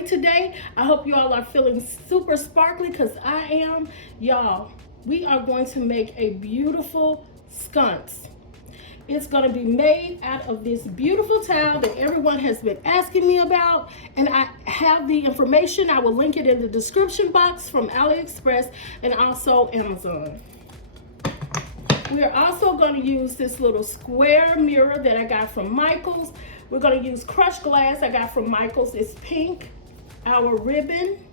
great today. I hope you all are feeling super sparkly because I am. Y'all, we are going to make a beautiful sconce. It's going to be made out of this beautiful towel that everyone has been asking me about, and I have the information. I will link it in the description box from AliExpress and also Amazon. We are also going to use this little square mirror that I got from Michaels. We're going to use crushed glass I got from Michaels. It's pink. Our ribbon.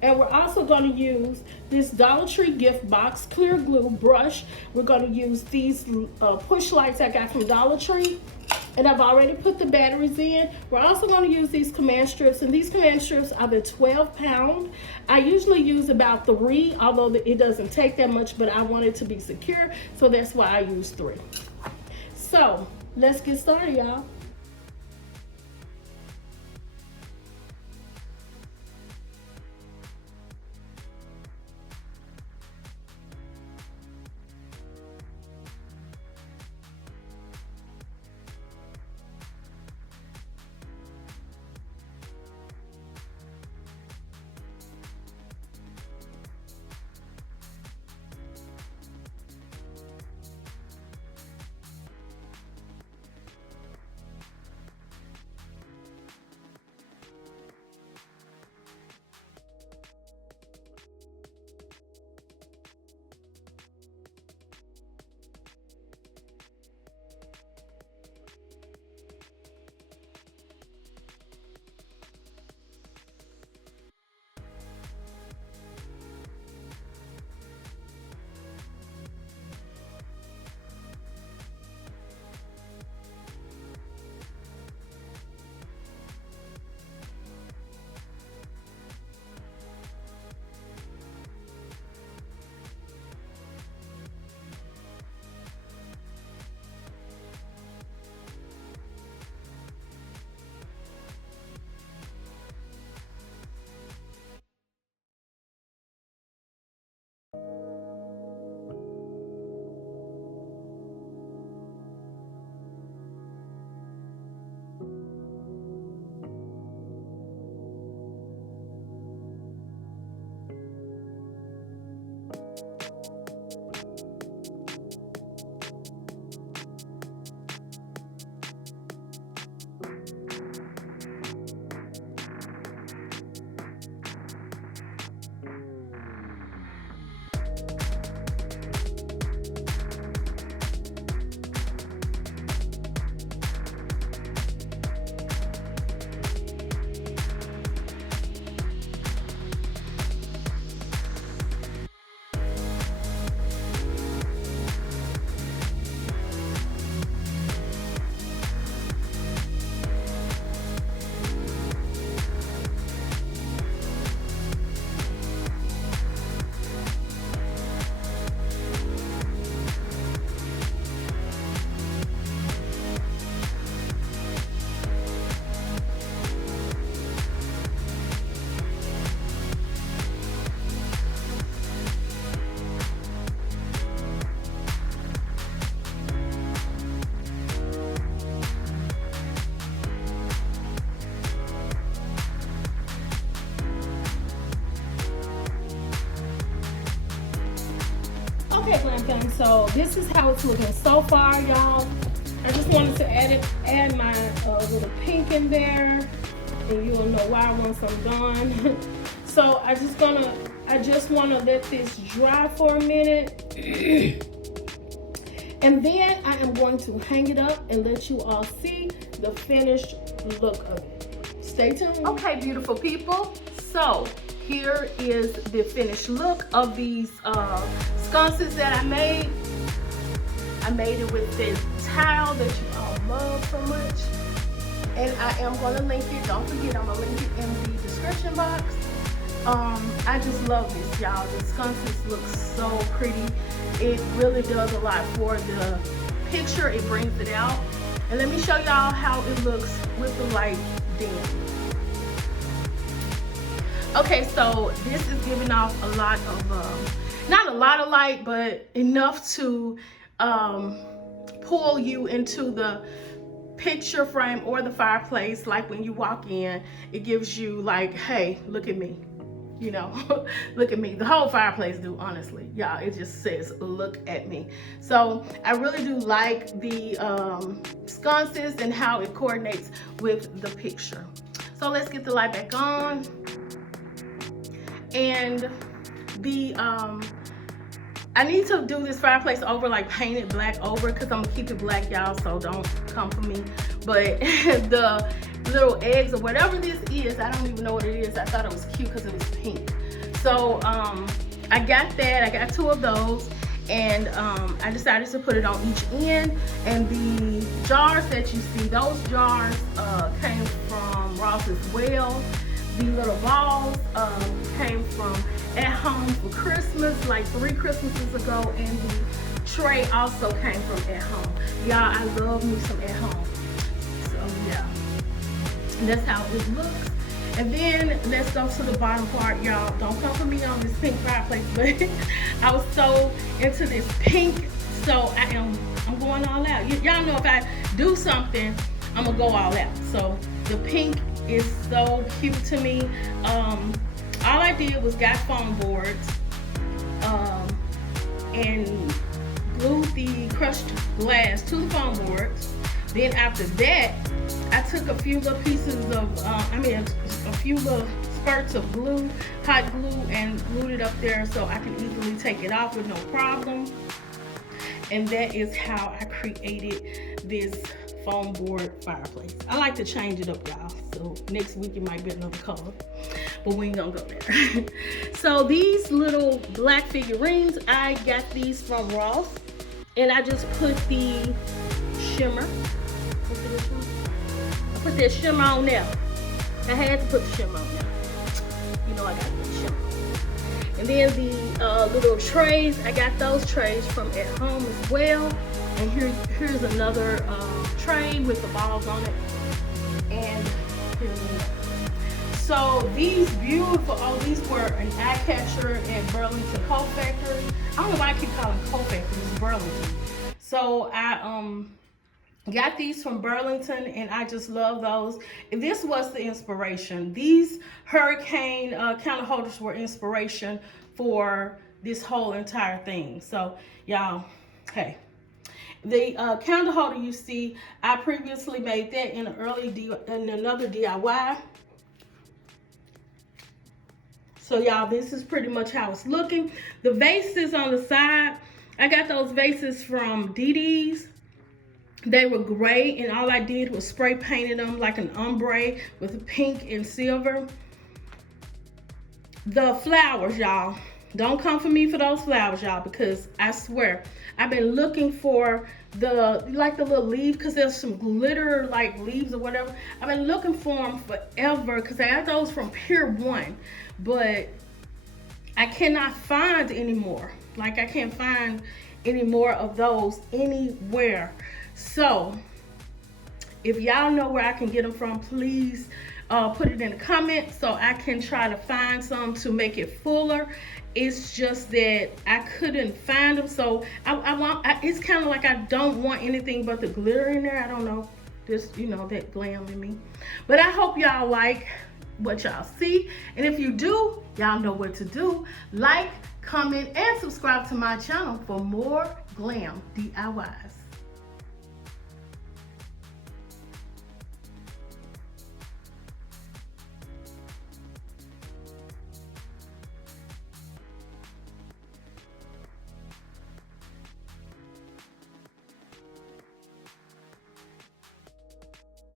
And we're also going to use this Dollar Tree gift box clear glue brush. We're going to use these push lights I got from Dollar Tree. And I've already put the batteries in. We're also going to use these command strips. And these command strips are the 12-pound. I usually use about 3, although it doesn't take that much, but I want it to be secure. So that's why I use 3. So let's get started, y'all. Okay, Glam Fam, so this is how it's looking so far, y'all. I just wanted to add my little pink in there, and you'll know why once I'm done. So I just want to let this dry for a minute, and then I am going to hang it up and let you all see the finished look of it. Stay tuned. Okay, beautiful people. So here is the finished look of these sconces that I made. I made it with this towel that you all love so much. And I am going to link it. Don't forget, I'm going to link it in the description box. I just love this, y'all. The sconces look so pretty. It really does a lot for the picture. It brings it out. And let me show y'all how it looks with the light dim. Okay, so this is giving off a lot of, not a lot of light, but enough to pull you into the picture frame or the fireplace, like when you walk in, it gives you like, hey, look at me. You know, look at me. The whole fireplace do, honestly. Y'all, it just says, look at me. So I really do like the sconces and how it coordinates with the picture. So let's get the light back on. And the I need to do this fireplace over, like paint it black over, because I'm gonna keep it black, y'all, so don't come for me. But the little eggs or whatever this is, I don't even know what it is. I thought it was cute because it was pink. So I got that. I got 2 of those, and I decided to put it on each end. And the jars that you see, those jars came from Ross as well. The little balls came from At Home for Christmas, like 3 Christmases ago, and the tray also came from At Home. Y'all, I love me some At Home. So yeah, that's how it looks. And then let's go to the bottom part, y'all. Don't come for me on this pink fireplace, but I was so into this pink, so I'm going all out. Y'all know if I do something, I'm gonna go all out. So the pink is so cute to me. All I did was got foam boards and glued the crushed glass to the foam boards. Then after that, I took a few little pieces of, a few little spurts of glue, hot glue, and glued it up there so I can easily take it off with no problem. And that is how I created this foam board fireplace. I like to change it up, y'all. So next week it might be another color, but we ain't gonna go there. So these little black figurines, I got these from Ross, and I just put the shimmer. I put that shimmer on there. I had to put the shimmer on there. You know I got the shimmer. And then the little trays, I got those trays from At Home as well. And here's another tray with the balls on it. And here's another. So these beautiful, these were an eye catcher at Burlington Coat Factory. I don't know why I keep calling Coat Factory, it's Burlington. So I got these from Burlington, and I just love those. And this was the inspiration. These hurricane candle holders were inspiration for this whole entire thing. So y'all, hey. The candle holder you see, I previously made that in another DIY. So y'all, this is pretty much how it's looking. The vases on the side, I got those vases from DD's. They were gray, and all I did was spray painted them like an ombre with pink and silver. The flowers, y'all, don't come for me for those flowers, y'all, because I swear I've been looking for the little leaves, because there's some glitter like leaves or whatever. I've been looking for them forever because I got those from Pier 1, but I cannot find any more. Like, I can't find any more of those anywhere. So if y'all know where I can get them from, please put it in the comments so I can try to find some to make it fuller. It's just that I couldn't find them, so it's kind of like I don't want anything but the glitter in there. I don't know, just, you know, that glam in me. But I hope y'all like what y'all see, and if you do, y'all know what to do. Like, comment, and subscribe to my channel for more glam DIYs.